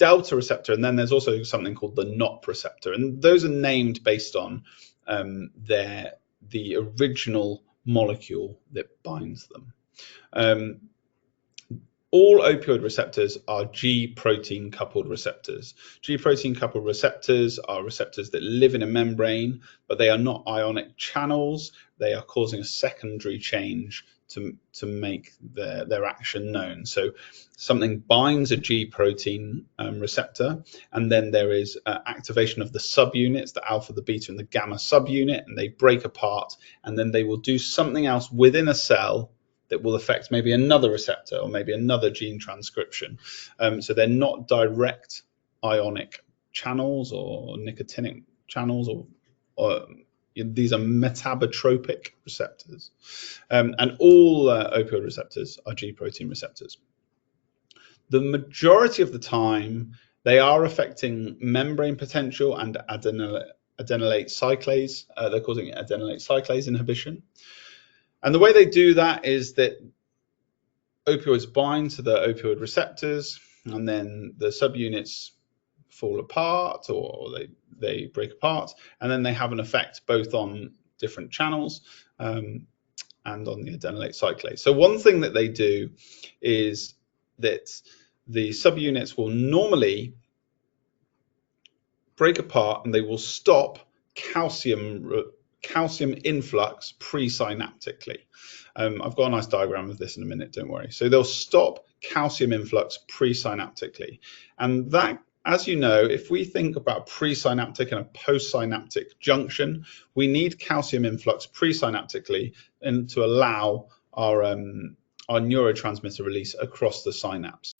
delta receptor, and then there's also something called the NOP receptor, and those are named based on the original molecule that binds them. All opioid receptors are G protein coupled receptors. G protein coupled receptors are receptors that live in a membrane, but they are not ionic channels. They are causing a secondary change to make their action known. So something binds a G protein receptor, and then there is activation of the subunits, the alpha, the beta, and the gamma subunit, and they break apart, and then they will do something else within a cell that will affect maybe another receptor or maybe another gene transcription. So they're not direct ionic channels or nicotinic channels, or these are metabotropic receptors. And all opioid receptors are G protein receptors. The majority of the time, they are affecting membrane potential and adenylate cyclase. They're causing adenylate cyclase inhibition. And the way they do that is that opioids bind to the opioid receptors, and then the subunits fall apart, or they break apart, and then they have an effect both on different channels and on the adenylate cyclase. So one thing that they do is that the subunits will normally break apart, and they will stop calcium influx presynaptically. I've got a nice diagram of this in a minute, don't worry. So they'll stop calcium influx presynaptically. And that, as you know, if we think about presynaptic and a postsynaptic junction, we need calcium influx presynaptically and to allow our neurotransmitter release across the synapse.